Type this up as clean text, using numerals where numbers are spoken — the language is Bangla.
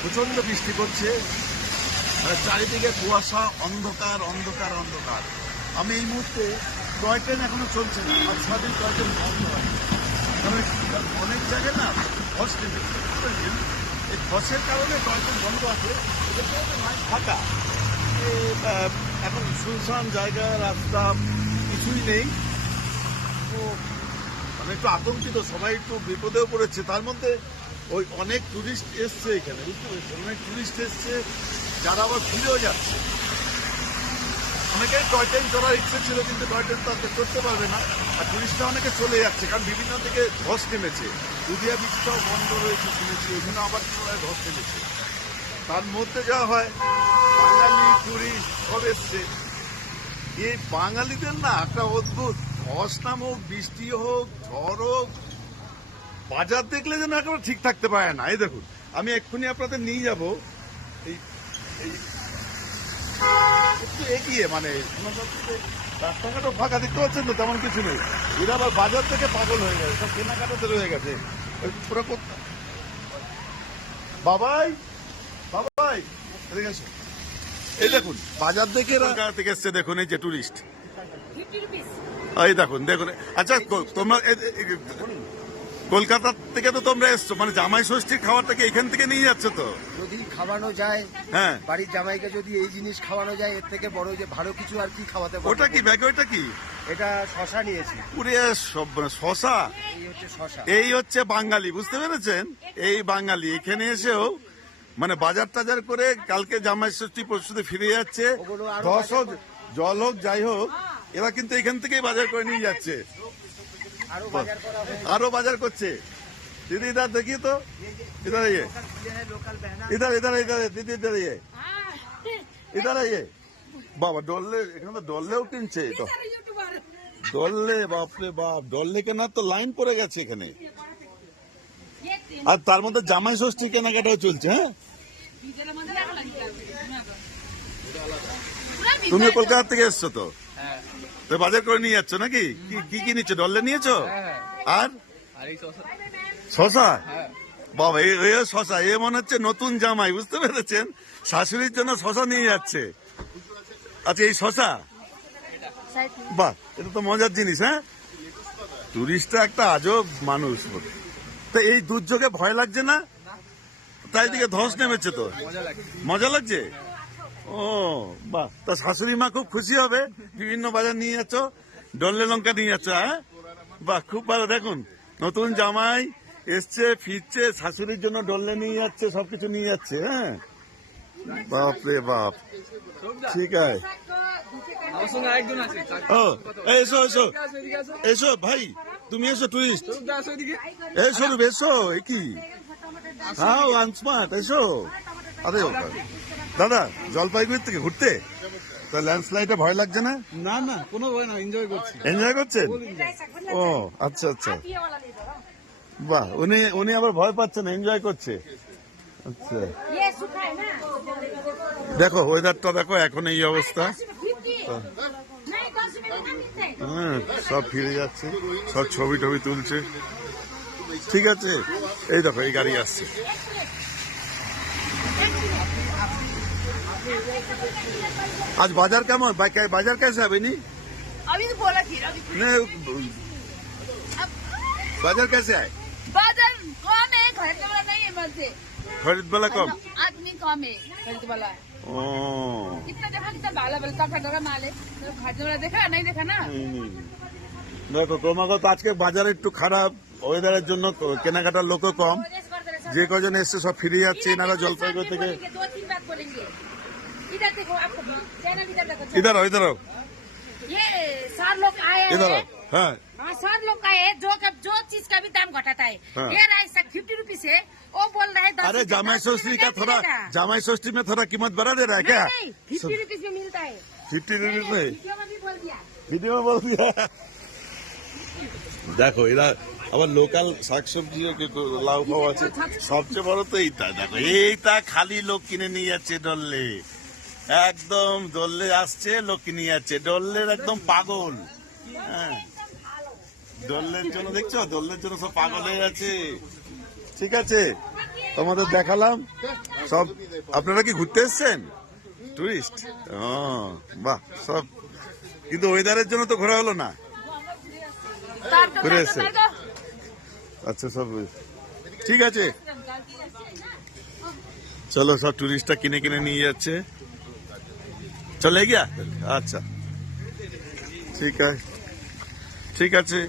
প্রচন্ড বৃষ্টি পড়ছে, চারিদিকে কুয়াশা, অন্ধকার অন্ধকার অন্ধকার। আমি এই মুহূর্তে টয় ট্রেন এখনো চলছে না, আর সারাদিন টয় ট্রেন বন্ধ হয়। কারণ অনেক জায়গায় না ধস নেমেছে, এই ধসের কারণে টয় ট্রেন বন্ধ আছে, ফাঁকা। এখন শুনশান জায়গা, রাস্তা কিছুই নেই। তো মানে একটু আতঙ্কিত, সবাই একটু বিপদেও পড়েছে। তার মধ্যে ওই অনেক টুরিস্ট এসছে এখানে, বুঝতে পেরেছি, অনেক টুরিস্ট এসছে যারা আবার ফিরেও যাচ্ছে। অনেকের টয় ট্রেন চড়ার ইচ্ছে ছিল, কিন্তু টয় ট্রেন তো আজকে চড়তে পারবে না। আর টুরিস্টরা অনেকে চলে যাচ্ছে, কারণ বিভিন্ন দিকে ধস নেমেছে। দুধিয়া বিচটাও বন্ধ রয়েছে শুনেছি, ওখানে আবার ধস নেমেছে। তার মধ্যে যা হয়, বাঙালি টুরিস্ট সব এসছে। এই বাঙালিদের না একটা অদ্ভুত, ধস নামুক, বৃষ্টি হোক, ঝড় হোক, বাজার দেখলে যেন একেবারে ঠিক থাকতে পারে না। এই দেখুন, আমি এক্ষুনি আপনাদের নিয়ে যাবো এই একটু এগিয়ে, মানে রাস্তাঘাটও ফাঁকা, দেখতে পাচ্ছেন তো, তেমন কিছু নেই। এরা আবার বাজার থেকে পাগল হয়ে গেছে, সব কেনাকাটাতে রয়ে গেছে পুরো। বাবাই বাবাই এদিকে আসো। এই দেখুন বাজার দেখে কলকাতা থেকে এসছে, দেখুন এই যে টুরিস্ট, এই দেখুন দেখুন। আচ্ছা তোমরা কলকাতা থেকে তো তোমরা এসছো, মানে জামাই ষষ্ঠীর খাবারটাকে এখান থেকে নিয়ে যাচ্ছ তো? যদি খাওয়ানো যায়, হ্যাঁ, বাড়ির জামাইকে যদি এই জিনিস খাওয়ানো যায়, এর থেকে বড় যে ভালো কিছু আর কি খাওয়াতে পারবো। ওটা কি ব্যাগে, ওটা কি? এটা শশা নিয়েছি। পুরে সব শশা। এই হচ্ছে শশা। এই হচ্ছে বাঙালি, বুঝতে পেরেছেন? এই বাঙালি এখানে এসেও মানে বাজার টাজার করে কালকে জামাই ষষ্ঠী পরশুতে ফিরে যাচ্ছে। ধস হোক, জল হোক, যাই হোক, এরা কিন্তু এখান থেকেই বাজার করে নিয়ে যাচ্ছে, আরো বাজার করছে। দিদি ইধার দেখিয়ে তো, ইধার ইয়ে, ইধার ইধার ইধার দিদি ইধার ইয়ে, ইধার ইয়ে। বাবা ডললে, এখানে তো ডললেও কিনছে তো, ডললে, বাপরে বাপ, ডললে কেনার তো লাইন পড়ে গেছে এখানে। আর তার মধ্যে জামাই ষষ্ঠী কেনাকাটাও চলছে। হ্যাঁ, তুমি কলকাতা থেকে এসছো তো, তো বাজার করে নিয়ে যাচ্ছ নাকি? কি কি নিচ্ছ? ডললে নিয়েছো? আর শশা? বাবা এ শশা, এ মনে হচ্ছে নতুন জামাই, বুঝতে পেরেছেন? শাশুড়ির জন্য শশা নিয়ে যাচ্ছে। আচ্ছা এই শশা, বাহ, এটা তো মজার জিনিস। হ্যাঁ, টুরিস্টরা একটা আজব মানুষ। তো এই দুর্যোগে ভয় লাগছে না? তাই দিকে ধস নেমেছে তো, মজা লাগছে। ও বাহ, তা শাশুড়ি মা খুব খুশি হবে। বিভিন্ন বাজার নিয়ে যাচ্ছ, ডললে লঙ্কা নিয়ে যাচ্ছ। হ্যাঁ, বাহ, খুব ভালো। দেখুন নতুন জামাই এসছে, ফিরছে, শাশুড়ির জন্য ডললে নিয়ে যাচ্ছে, সবকিছু নিয়ে যাচ্ছে। হ্যাঁ, বাপ রে বাপ, ঠিক আছে। ও এসো এসো এসো ভাই, তুমি এসো, টুরিস্ট এসো, এসো। এ কি, হ্যাঁ আনস্মার্ট, এসো। আরে দাদা, জলপাইগুড়ি থেকে ঘুরতে, তা ল্যান্ডস্লাইডে ভয় লাগছে না? না না, কোনো ভয় না, এনজয় করছি। এনজয় করছেন? ও আচ্ছা আচ্ছা, বাহ। উনি আবার ভয় পাচ্ছেন, এনজয় করছে। আচ্ছা, দেখো ওয়েদারটা দেখো, এখন এই অবস্থা। হ্যাঁ, সব ফিরে যাচ্ছে, সব ছবি টবি তুলছে। ঠিক আছে, এই দেখো এই গাড়ি আসছে। आज बाजार केमन, बाजार कैसे है बहनी? अभी तो बोला थी नहीं, बाजार कैसे है? बाजार कम है, खरीदने वाला नहीं है मन से। खरीद वाला कम, आदमी कम है खरीदने वाला। ओ कितना देखा, कितना बाला बलता फटा माल है, तो खरीदने वाला देखा नहीं देखा ना। দেখো তোমাকে তো আজকে বাজারে একটু খারাপ, ওয়েদারের জন্য কেনাকাটার লোকও কম। যে কজন এসছে সব ফিরে যাচ্ছে, এনারা জলপাইগুড়ি থেকে। दो तीन बात बोलेंगे। इधर देखो, आपको चैनल इधर देखो, इधर आओ, इधर आओ, ये 7 लोग आए इधर आओ। हैं। हाँ, हाँ 7 लोग आए हैं, जो चीज का भी दाम घटाता है। हाँ। ये राइस 50 रुपीज है, वो बोल रहा है 10 अरे रुपए, जामाई 10 षष्ठी रुपए का थोड़ा, मिलेगा। जामाई षष्ठी में थोड़ा कीमत बढ़ा दे रहा है क्या? नहीं 50 रुपीज में मिलता है। 50 रुपीज में वीडियो में भी बोल दिया। ভিডিও বল দিয়া। দেখো এরা আবার লোকাল শাকসবজি, লাউ ফাউ আছে। সবচেয়ে বড় তো এইটা, দেখো এইটা খালি লোক কিনে নিয়ে যাচ্ছে ডললে, একদম ডললে আসছে, লোক কিনে যাচ্ছে, ডললের একদম পাগল। হ্যাঁ, ডললের জন্য দেখছো, ডললের জন্য সব পাগল হয়ে আছে। ঠিক আছে, তোমাদের দেখালাম সব। আপনারা কি ঘুরতে এসছেন, টুরিস্ট? ও বাহ, সব কিন্তু ওয়েদারের জন্য তো ঘোরা হলো না। ঘুরে এসছে, আচ্ছা সব ঠিক আছে। চলো, সব টুরিস্টটা কিনে কিনে নিয়ে যাচ্ছে। চলে গিয়া, আচ্ছা ঠিক আছে, ঠিক আছে।